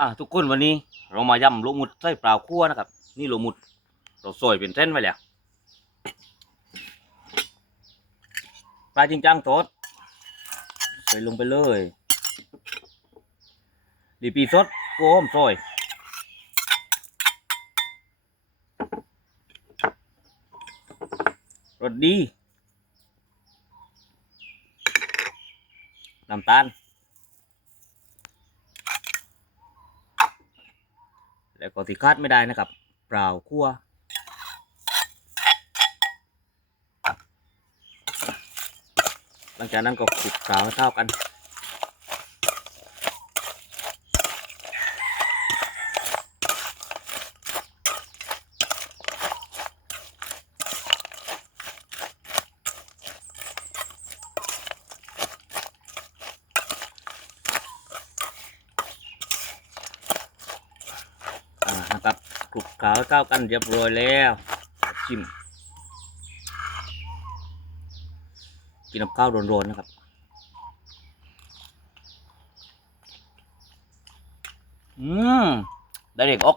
อะทุกคนวันนี้เรามาย่ำโลมุดไส้เปล่าคั่วนะครับ นี่โลมุด เราซอยเป็นเส้นไว้แล้วปลาจริงจังโต๊ดใส่ลงไปเลยดีปีสดโอ้มซอยรสดีน้ำตาล แล้วก็ที่คาดไม่ได้นะครับเปล่าคั่วหลังจากนั้นก็คลุกเปล่าเข้ากัน อ่านะ ครับคลุกเคล้าวเข้ากันเรียบร้อยแล้วชิมกินกับข้าวร้อนๆนะครับอืมได้เด็กอก